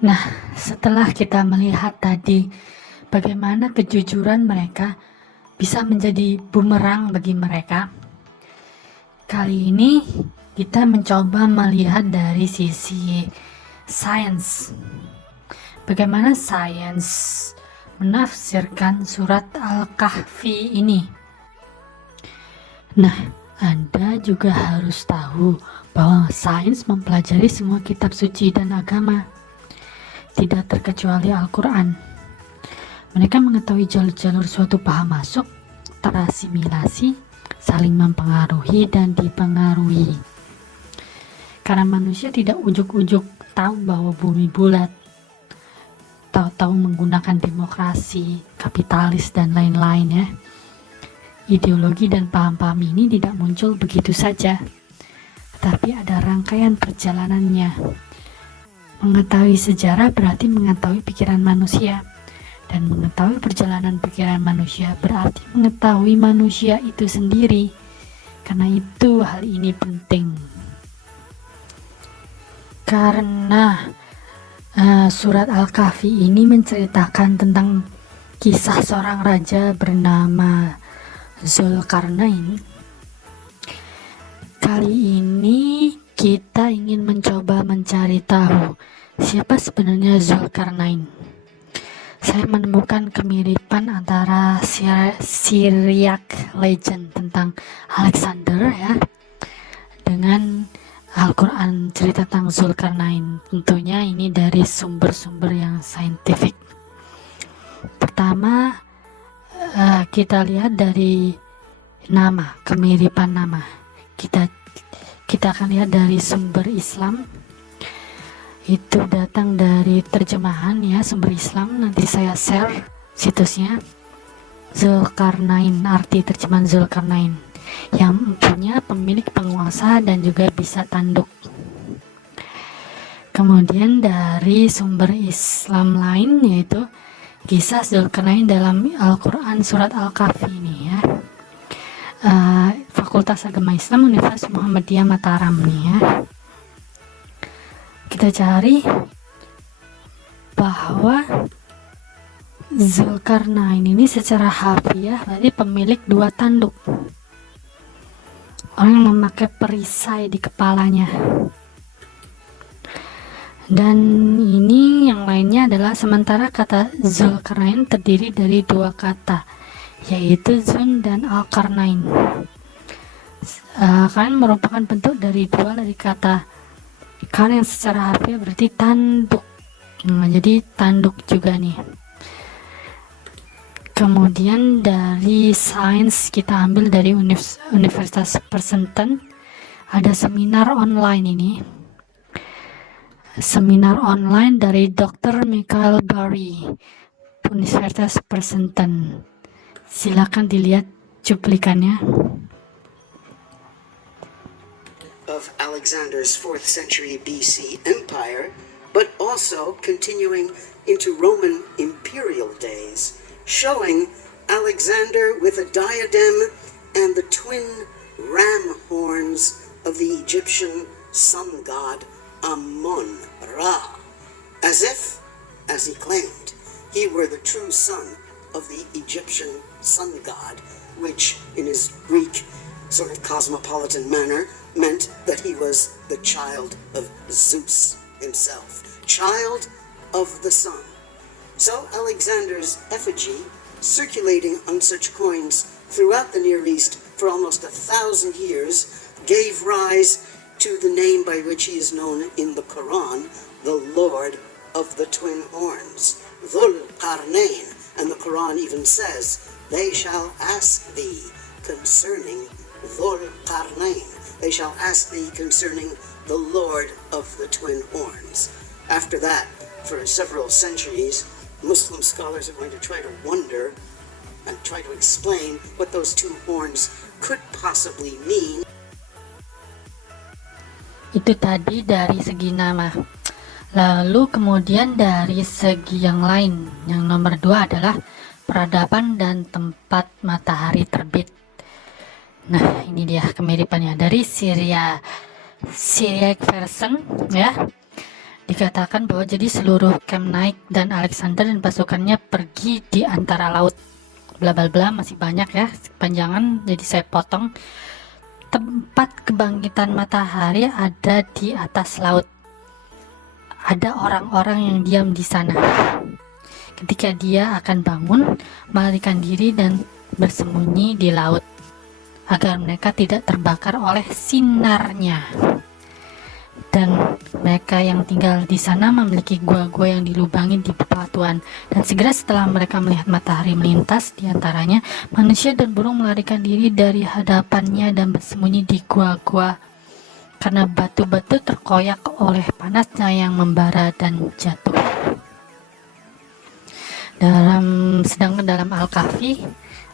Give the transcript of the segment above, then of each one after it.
Nah, setelah kita melihat tadi bagaimana kejujuran mereka bisa menjadi bumerang bagi mereka, kali ini kita mencoba melihat dari sisi sains. Bagaimana sains menafsirkan surat Al-Kahfi ini. Nah, Anda juga harus tahu bahwa sains mempelajari semua kitab suci dan agama, tidak terkecuali Al-Quran. Mereka mengetahui jalur-jalur suatu paham masuk, terasimilasi, saling mempengaruhi dan dipengaruhi. Karena manusia tidak ujuk-ujuk tahu bahwa bumi bulat, tahu-tahu menggunakan demokrasi, kapitalis, dan lain-lain ya. Ideologi dan paham-paham ini tidak muncul begitu saja, tapi ada rangkaian perjalanannya. Mengetahui sejarah berarti mengetahui pikiran manusia, dan mengetahui perjalanan pikiran manusia berarti mengetahui manusia itu sendiri. Karena itu hal ini penting. Karena surat Al-Kahfi ini menceritakan tentang kisah seorang raja bernama Zulkarnain. Kali ini kita ingin mencoba mencari tahu siapa sebenarnya Zulkarnain. Saya menemukan kemiripan antara Syriac legend tentang Alexander ya dengan Al-Quran cerita tentang Zulkarnain. Tentunya ini dari sumber-sumber yang saintifik. Pertama, kita lihat dari nama, kemiripan nama. Kita akan lihat dari sumber Islam. Itu datang dari terjemahan ya, sumber Islam. Nanti saya share situsnya. Zulkarnain, arti terjemahan Zulkarnain, yang punya pemilik, penguasa, dan juga bisa tanduk. Kemudian dari sumber Islam lain yaitu kisah Zulkarnain dalam Al-Quran surat Al-Kahfi ini ya. Fakultas Agama Islam Universitas Muhammadiyah Mataram nih ya. Kita cari bahwa Zulkarnain ini secara harfiah berarti pemilik dua tanduk. Orang yang memakai perisai di kepalanya. Dan ini yang lainnya adalah sementara kata Zulkarnain terdiri dari dua kata, yaitu Zun dan Al-Qarnain. Kalian merupakan bentuk dari dua dari kata kan yang secara harfiah berarti tanduk. Jadi tanduk juga nih. Kemudian dari sains kita ambil dari Universitas Princeton, ada seminar online ini. Seminar online dari Dr. Michael Barry, Universitas Princeton. Silakan dilihat cuplikannya. Of Alexander's 4th century BC empire, but also continuing into Roman imperial days, showing Alexander with a diadem and the twin ram horns of the Egyptian sun god Amun-Ra, as if, as he claimed, he were the true son of the Egyptian sun god, which in his Greek sort of cosmopolitan manner meant that he was the child of Zeus himself, child of the sun. So Alexander's effigy, circulating on such coins throughout the Near East for almost 1,000 years, gave rise to the name by which he is known in the Quran, the Lord of the Twin Horns, Dhul Qarnayn. And the Quran even says, they shall ask thee concerning Dhul Qarnayn. They shall ask thee concerning the Lord of the Twin Horns. After that, for several centuries, Muslim scholars are going to try to wonder and try to explain what those two horns could possibly mean. Itu tadi dari segi nama. Lalu kemudian dari segi yang lain, yang nomor 2 adalah peradaban dan tempat matahari terbit. Nah, ini dia kemiripannya dari Syriac version ya. Dikatakan bahwa jadi seluruh camp naik dan Alexander dan pasukannya pergi di antara laut. Bla bla bla, masih banyak ya, kepanjangan jadi saya potong. Tempat kebangkitan matahari ada di atas laut. Ada orang-orang yang diam di sana. Ketika dia akan bangun, melarikan diri dan bersembunyi di laut agar mereka tidak terbakar oleh sinarnya. Dan mereka yang tinggal di sana memiliki gua-gua yang dilubangi di bebatuan. Dan segera setelah mereka melihat matahari melintas di antaranya, manusia dan burung melarikan diri dari hadapannya dan bersembunyi di gua-gua karena batu-batu terkoyak oleh panasnya yang membara dan jatuh. Sedangkan dalam Al-Kahfi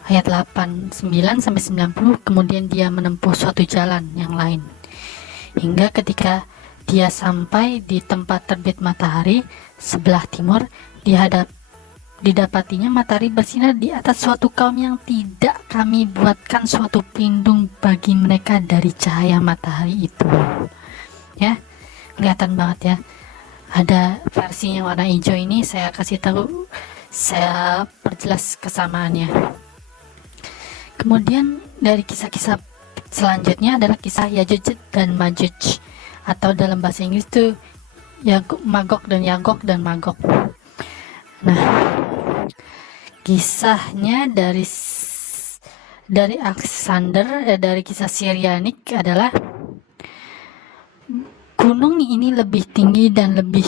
ayat 89 sampai 90, kemudian dia menempuh suatu jalan yang lain hingga ketika dia sampai di tempat terbit matahari sebelah timur, didapatinya matahari bersinar di atas suatu kaum yang tidak kami buatkan suatu pelindung bagi mereka dari cahaya matahari itu. Ya, kelihatan banget ya. Ada versi yang warna hijau ini, saya kasih tahu, saya perjelas kesamaannya. Kemudian dari kisah-kisah selanjutnya adalah kisah Yajuj dan Majuj, atau dalam bahasa Inggris itu Magog dan Magog. Nah, kisahnya dari Alexander, dari kisah Syrianik adalah gunung ini lebih tinggi dan lebih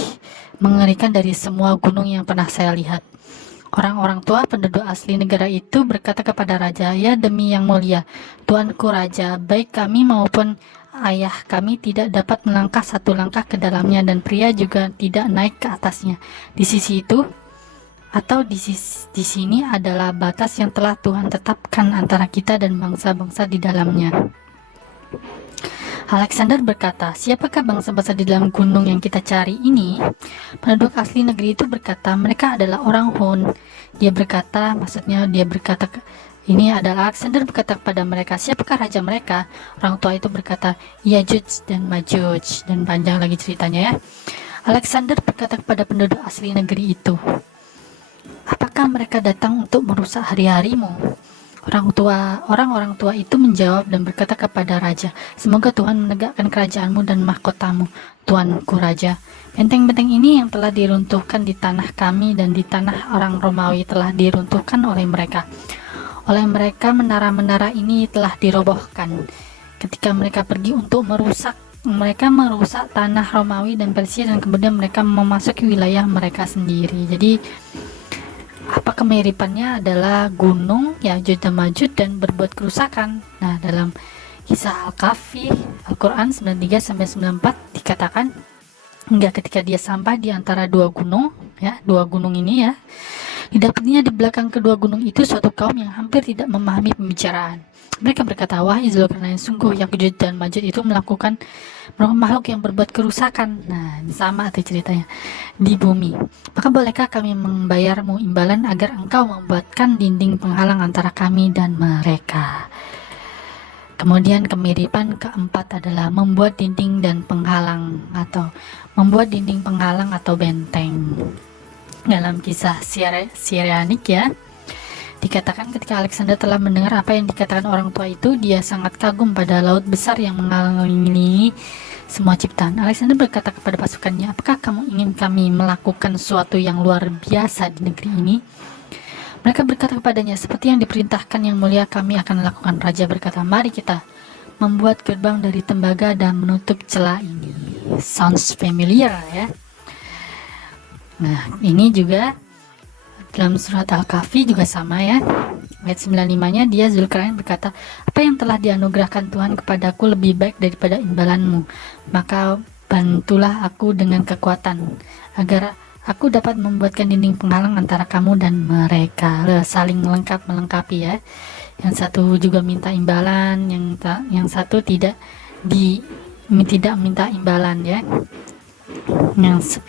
mengerikan dari semua gunung yang pernah saya lihat. Orang-orang tua penduduk asli negara itu berkata kepada raja, "Ya demi yang mulia, tuanku raja, baik kami maupun ayah kami tidak dapat melangkah satu langkah ke dalamnya dan pria juga tidak naik ke atasnya. Di sisi itu atau di sini adalah batas yang telah Tuhan tetapkan antara kita dan bangsa-bangsa di dalamnya." Alexander berkata, "Siapakah bangsa-bangsa di dalam gunung yang kita cari ini?" Penduduk asli negeri itu berkata, "Mereka adalah orang Hun." Dia berkata, ini adalah Alexander berkata kepada mereka, "Siapakah raja mereka?" Orang tua itu berkata, "Yajuj dan Majuj." Dan panjang lagi ceritanya ya. Alexander berkata kepada penduduk asli negeri itu, "Apakah mereka datang untuk merusak hari-harimu?" Orang-orang tua itu menjawab dan berkata kepada raja, "Semoga Tuhan menegakkan kerajaanmu dan mahkotamu, tuanku raja. Benteng-benteng ini yang telah diruntuhkan di tanah kami dan di tanah orang Romawi telah diruntuhkan oleh mereka. Oleh mereka menara-menara ini telah dirobohkan. Ketika mereka pergi untuk mereka merusak tanah Romawi dan Persia dan kemudian mereka memasuki wilayah mereka sendiri." Jadi apa kemiripannya adalah gunung Yajuj dan Majuj dan berbuat kerusakan. Nah, dalam kisah Al-Kahfi Al-Quran 93 sampai 94 dikatakan, hingga ketika dia sampai di antara dua gunung ini ya, didapatinya di belakang kedua gunung itu suatu kaum yang hampir tidak memahami pembicaraan. Mereka berkata, "Wahai Zulkarnain, sungguh Yajuj dan Majuj itu melakukan makhluk yang berbuat kerusakan." Nah, ini sama arti ceritanya di bumi. "Maka bolehkah kami membayarmu imbalan agar engkau membuatkan dinding penghalang antara kami dan mereka?" Kemudian kemiripan keempat adalah membuat dinding penghalang atau benteng. Dalam kisah Syrianik ya, dikatakan ketika Alexander telah mendengar apa yang dikatakan orang tua itu, dia sangat kagum pada laut besar yang mengelilingi semua ciptaan. Alexander berkata kepada pasukannya, "Apakah kamu ingin kami melakukan sesuatu yang luar biasa di negeri ini?" Mereka berkata kepadanya, "Seperti yang diperintahkan yang mulia kami akan lakukan." Raja berkata, "Mari kita membuat gerbang dari tembaga dan menutup celah ini." Sounds familiar ya. Nah, ini juga dalam surat Al-Kahfi juga sama ya. Ayat 95-nya dia Zulkarnain berkata, "Apa yang telah dianugerahkan Tuhan kepadaku lebih baik daripada imbalanmu. Maka bantulah aku dengan kekuatan agar aku dapat membuatkan dinding penghalang antara kamu dan mereka." Saling melengkapi ya. Yang satu juga minta imbalan, yang satu tidak minta imbalan ya. Yang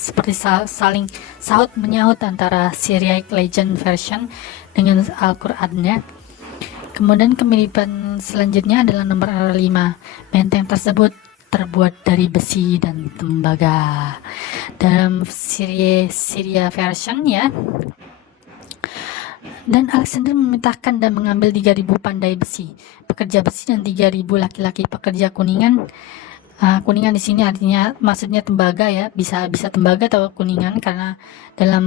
seperti saling sahut menyahut antara Syriac Legend Version dengan Al-Qur'annya. Kemudian kemiripan selanjutnya adalah nomor 5. Benteng tersebut terbuat dari besi dan tembaga. dalam Syria version ya. Dan Alexander memerintahkan dan mengambil 3.000 pandai besi, pekerja besi, dan 3.000 laki-laki pekerja kuningan. Kuningan di sini artinya maksudnya tembaga ya, bisa tembaga atau kuningan, karena dalam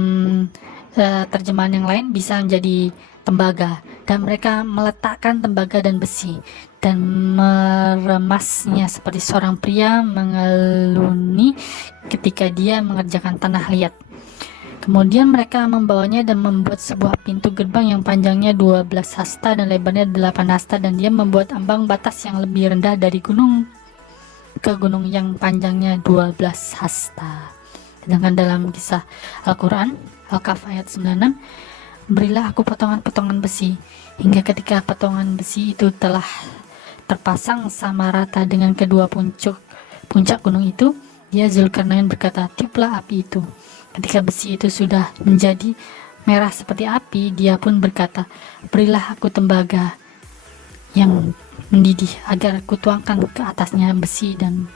terjemahan yang lain bisa menjadi tembaga. Dan mereka meletakkan tembaga dan besi dan meremasnya seperti seorang pria mengeluni ketika dia mengerjakan tanah liat. Kemudian mereka membawanya dan membuat sebuah pintu gerbang yang panjangnya 12 hasta dan lebarnya 8 hasta, dan dia membuat ambang batas yang lebih rendah dari gunung ke gunung yang panjangnya 12 hasta. Sedangkan dalam kisah Al-Quran, Al-Kahf ayat 96, berilah aku potongan-potongan besi, hingga ketika potongan besi itu telah terpasang sama rata dengan kedua puncak gunung itu, ya Zulkarnain berkata, tiuplah api itu. Ketika besi itu sudah menjadi merah seperti api, dia pun berkata, berilah aku tembaga yang mendidih agar aku tuangkan ke atasnya besi dan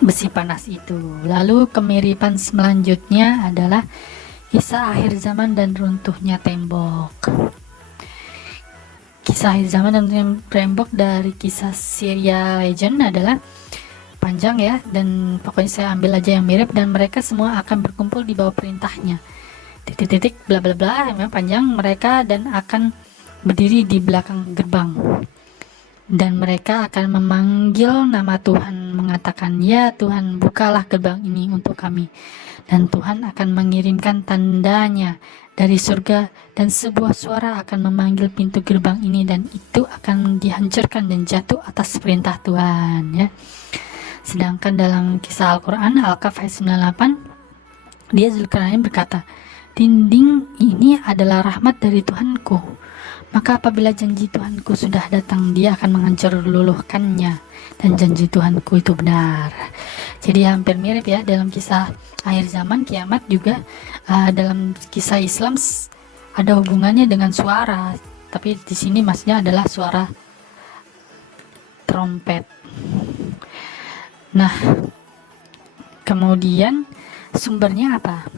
besi panas itu. Lalu kemiripan selanjutnya adalah kisah akhir zaman dan runtuhnya tembok. Kisah akhir zaman dan runtuhnya tembok dari kisah Syria Legend adalah panjang ya, dan pokoknya saya ambil aja yang mirip. Dan mereka semua akan berkumpul di bawah perintahnya, titik-titik bla bla bla, memang panjang. Mereka dan akan berdiri di belakang gerbang, dan mereka akan memanggil nama Tuhan, mengatakan, ya Tuhan, bukalah gerbang ini untuk kami. Dan Tuhan akan mengirimkan tandanya dari surga, dan sebuah suara akan memanggil pintu gerbang ini, dan itu akan dihancurkan dan jatuh atas perintah Tuhan ya. Sedangkan dalam kisah Al-Quran, Al-Kahf ayat 98, dia Zulkarnain berkata, dinding ini adalah rahmat dari Tuhanku, maka apabila janji Tuhanku sudah datang, dia akan menghancur luluhkannya, dan janji Tuhanku itu benar. Jadi hampir mirip ya dalam kisah akhir zaman, kiamat juga. Dalam kisah Islam ada hubungannya dengan suara, tapi di sini maksudnya adalah suara trompet. Nah, kemudian sumbernya apa?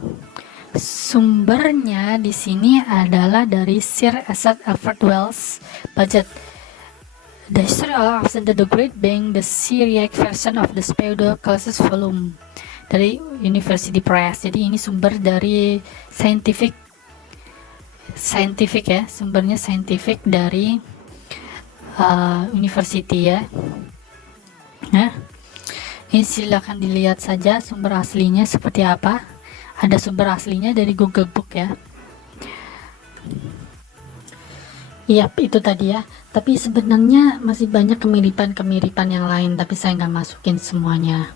Sumbernya di sini adalah dari Sir Asad Alfred Wells Budget, The History of Alexander the Great, being the Syriac version of the Pseudo-Colossus volume dari University Press. Jadi ini sumber dari scientific ya, sumbernya scientific dari university ya. Nah, ini silakan dilihat saja sumber aslinya seperti apa. Ada sumber aslinya dari Google Book ya. Iya, itu tadi ya. Tapi sebenarnya masih banyak kemiripan yang lain, tapi saya nggak masukin semuanya.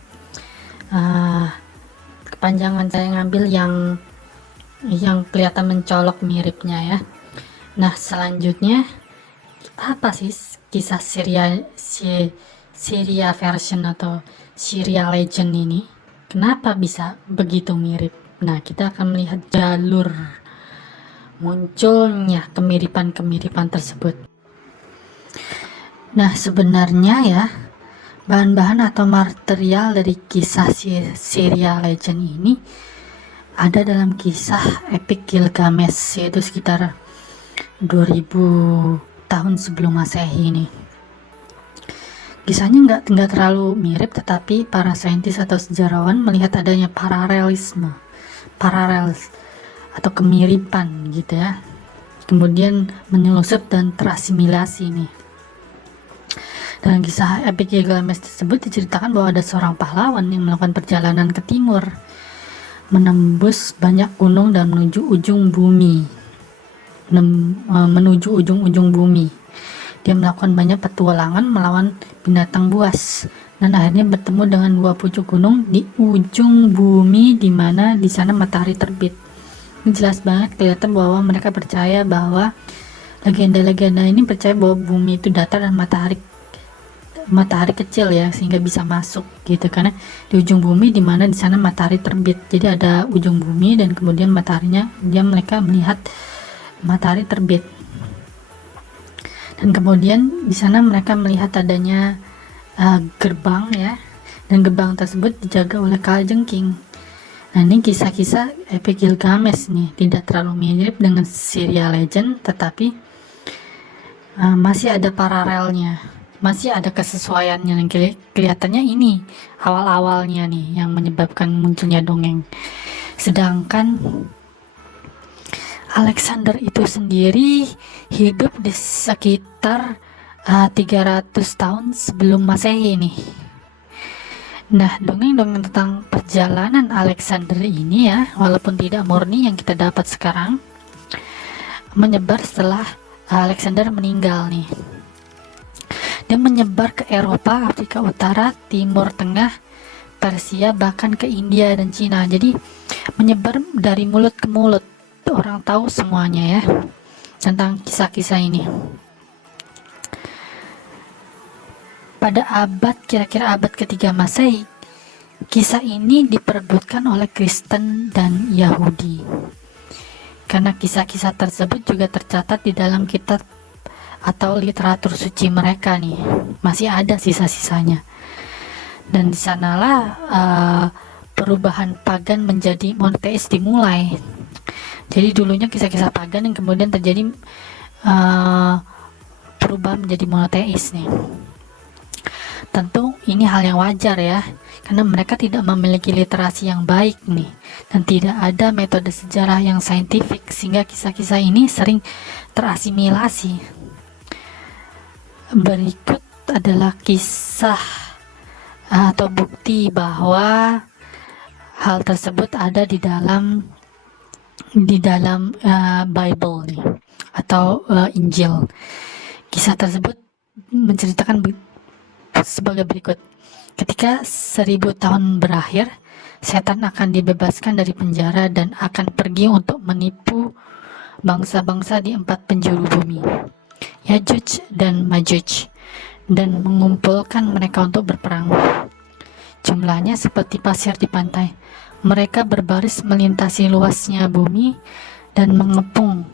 Kepanjangan saya ngambil yang kelihatan mencolok miripnya ya. Nah, selanjutnya apa sih kisah Syria version atau Syria Legend ini? Kenapa bisa begitu mirip? Nah, kita akan melihat jalur munculnya kemiripan-kemiripan tersebut. Nah, sebenarnya ya, bahan-bahan atau material dari kisah Syria Legend ini ada dalam kisah epik Gilgamesh, yaitu sekitar 2000 tahun sebelum Masehi ini. Kisahnya nggak terlalu mirip, tetapi para saintis atau sejarawan melihat adanya paralel atau kemiripan gitu ya. Kemudian menyelusup dan terasimilasi nih. Dalam kisah epik Gilgamesh tersebut diceritakan bahwa ada seorang pahlawan yang melakukan perjalanan ke timur, menembus banyak gunung dan menuju ujung bumi. Dia melakukan banyak petualangan melawan binatang buas, dan akhirnya bertemu dengan dua pucuk gunung di ujung bumi, di mana di sana matahari terbit. Ini jelas banget kelihatan bahwa mereka percaya bahwa legenda-legenda ini percaya bahwa bumi itu datar dan matahari kecil ya, sehingga bisa masuk gitu, karena di ujung bumi di mana di sana matahari terbit. Jadi ada ujung bumi dan kemudian mataharinya, mereka melihat matahari terbit. Dan kemudian di sana mereka melihat adanya gerbang ya, dan gerbang tersebut dijaga oleh kalajengking. Nah, ini kisah-kisah Epic Gilgamesh nih, tidak terlalu mirip dengan Syria Legend, tetapi masih ada paralelnya, masih ada kesesuaiannya. Dan kelihatannya ini awal-awalnya nih yang menyebabkan munculnya dongeng. Sedangkan Alexander itu sendiri hidup di sekitar 300 tahun sebelum Masehi nih. Nah, dongeng-dongeng tentang perjalanan Alexander ini ya, walaupun tidak murni yang kita dapat sekarang, menyebar setelah Alexander meninggal nih. Dia menyebar ke Eropa, Afrika Utara, Timur Tengah, Persia, bahkan ke India dan Cina. Jadi menyebar dari mulut ke mulut, orang tahu semuanya ya tentang kisah-kisah ini. Pada kira-kira abad ketiga Masehi, kisah ini diperebutkan oleh Kristen dan Yahudi. Karena kisah-kisah tersebut juga tercatat di dalam kitab atau literatur suci mereka nih, masih ada sisa-sisanya. Dan di sanalah perubahan pagan menjadi monoteis dimulai. Jadi dulunya kisah-kisah pagan yang kemudian terjadi perubahan menjadi monoteis nih. Tentu ini hal yang wajar ya, karena mereka tidak memiliki literasi yang baik nih, dan tidak ada metode sejarah yang saintifik, sehingga kisah-kisah ini sering terasimilasi. Berikut adalah kisah atau bukti bahwa hal tersebut ada di dalam Bible nih, atau Injil. Kisah tersebut menceritakan sebagai berikut. Ketika 1000 tahun berakhir, setan akan dibebaskan dari penjara dan akan pergi untuk menipu bangsa-bangsa di 4 penjuru bumi, Yajuj dan Majuj, dan mengumpulkan mereka untuk berperang. Jumlahnya seperti pasir di pantai. Mereka berbaris melintasi luasnya bumi dan mengepung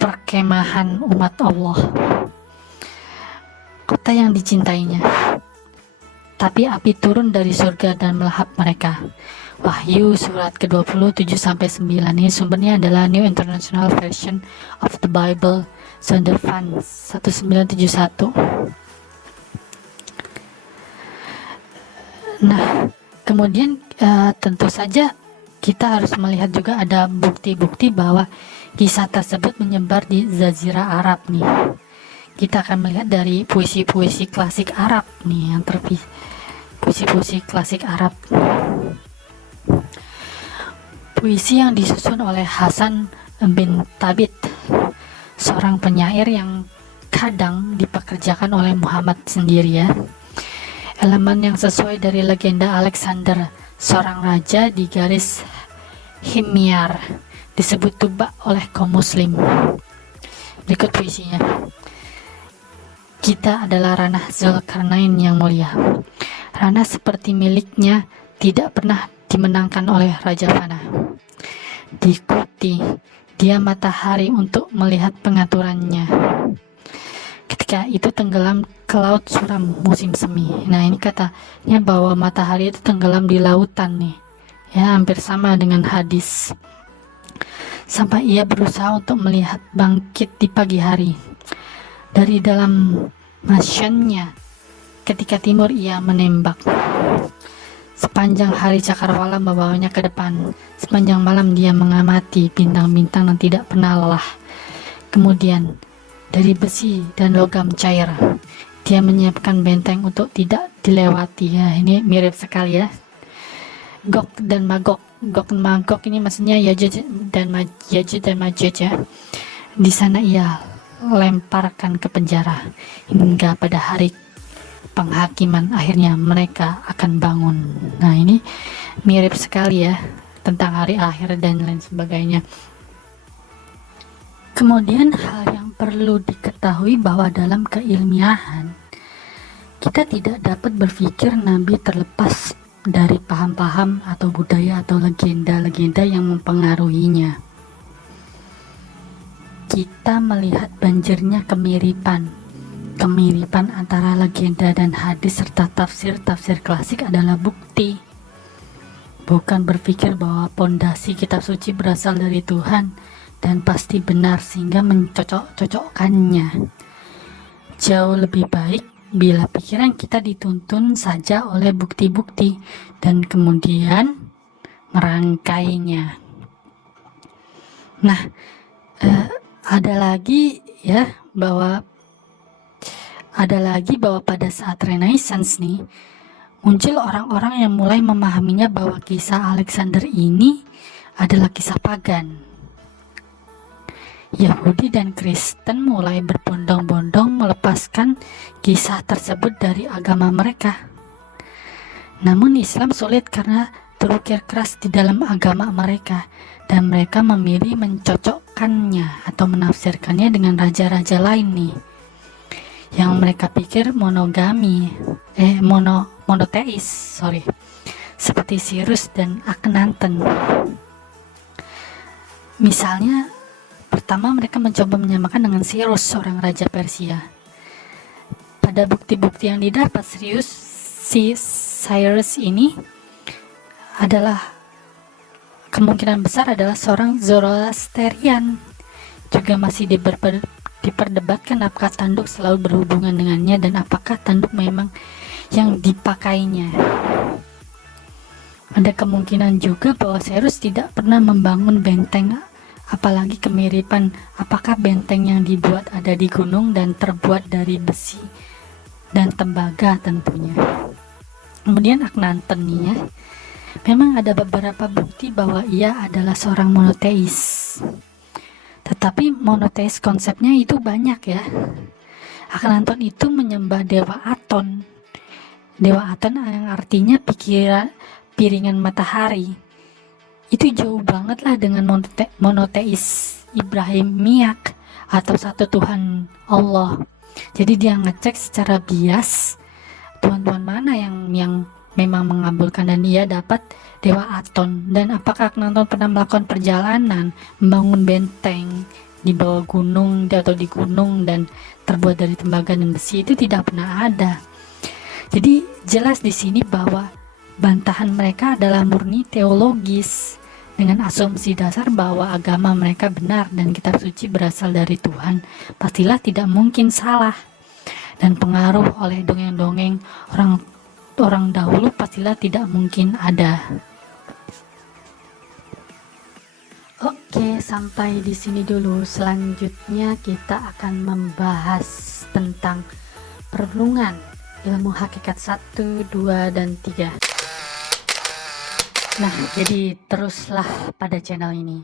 perkemahan umat Allah, kota yang dicintainya. Tapi api turun dari surga dan melahap mereka. Wahyu surat ke-20 7-9. Ini sumbernya adalah New International Version of the Bible, Zondervan 1971. Nah, kemudian tentu saja kita harus melihat juga ada bukti-bukti bahwa kisah tersebut menyebar di Jazirah Arab nih. Kita akan melihat dari puisi-puisi klasik Arab nih, yang puisi-puisi klasik Arab. Puisi yang disusun oleh Hasan bin Thabit, seorang penyair yang kadang dipekerjakan oleh Muhammad sendiri ya. Elemen yang sesuai dari legenda Alexander, seorang raja di garis Himyar, disebut Tuba oleh kaum muslim. Berikut puisinya. Kita adalah ranah Zulkarnain yang mulia. Ranah seperti miliknya tidak pernah dimenangkan oleh Raja Fana. Diikuti dia matahari untuk melihat pengaturannya. Ketika itu tenggelam ke laut suram musim semi. Nah, ini katanya bahwa matahari itu tenggelam di lautan nih. Ya, hampir sama dengan hadis. Sampai ia berusaha untuk melihat bangkit di pagi hari. Dari dalam masyannya, ketika timur ia menembak. Sepanjang hari cakrawala membawanya ke depan. Sepanjang malam dia mengamati bintang-bintang dan tidak pernah lelah. Kemudian dari besi dan logam cair, dia menyiapkan benteng untuk tidak dilewati. Ya, ini mirip sekali ya. Gog dan Magog. Gog dan Magog ini maksudnya Yajuj dan Majuj ya. Di sana ia lemparkan ke penjara hingga pada hari penghakiman akhirnya mereka akan bangun. Nah, ini mirip sekali ya tentang hari akhir dan lain sebagainya. Kemudian hal yang perlu diketahui bahwa dalam keilmiahan kita tidak dapat berpikir Nabi terlepas dari paham-paham atau budaya atau legenda-legenda yang mempengaruhinya. Kita melihat banjirnya kemiripan antara legenda dan hadis serta tafsir-tafsir klasik adalah bukti bukan berpikir bahwa pondasi kitab suci berasal dari Tuhan dan pasti benar sehingga mencocok-cocokkannya. Jauh lebih baik bila pikiran kita dituntun saja oleh bukti-bukti dan kemudian merangkainya. Nah, ada lagi bahwa pada saat Renaissance nih, muncul orang-orang yang mulai memahaminya bahwa kisah Alexander ini adalah kisah pagan. Yahudi dan Kristen mulai berbondong-bondong melepaskan kisah tersebut dari agama mereka. Namun Islam sulit karena terukir keras di dalam agama mereka, dan mereka memilih mencocokkannya atau menafsirkannya dengan raja-raja lain nih, yang mereka pikir monoteis, seperti Cyrus dan Akhenaten. Misalnya, pertama mereka mencoba menyamakan dengan Cyrus, seorang raja Persia. Pada bukti-bukti yang didapat, Cyrus ini kemungkinan besar adalah seorang Zoroastrian. Juga masih diperdebatkan apakah tanduk selalu berhubungan dengannya dan apakah tanduk memang yang dipakainya. Ada kemungkinan juga bahwa Cyrus tidak pernah membangun benteng, apalagi kemiripan apakah benteng yang dibuat ada di gunung dan terbuat dari besi dan tembaga tentunya. Kemudian Akhenaten nih ya, memang ada beberapa bukti bahwa ia adalah seorang monoteis. Tetapi monoteis konsepnya itu banyak ya. Akhenaten itu menyembah dewa Aton. Dewa Aton yang artinya piringan matahari. Itu jauh banget lah dengan monoteis Ibrahimiak atau satu Tuhan Allah. Jadi dia ngecek secara bias Tuhan-Tuhan mana yang memang mengabulkan, dan ia dapat dewa Aton. Dan apakah Akhenaten pernah melakukan perjalanan membangun benteng di bawah gunung atau di gunung dan terbuat dari tembaga dan besi? Itu tidak pernah ada. Jadi jelas di sini bahwa bantahan mereka adalah murni teologis dengan asumsi dasar bahwa agama mereka benar dan kitab suci berasal dari Tuhan. Pastilah tidak mungkin salah, dan pengaruh oleh dongeng-dongeng orang dahulu pastilah tidak mungkin ada. Oke, sampai di sini dulu. Selanjutnya kita akan membahas tentang perenungan ilmu hakikat 1, 2, dan 3. Nah, jadi teruslah pada channel ini,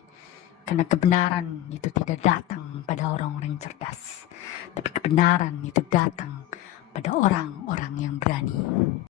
karena kebenaran itu tidak datang pada orang-orang yang cerdas, tapi kebenaran itu datang pada orang-orang yang berani.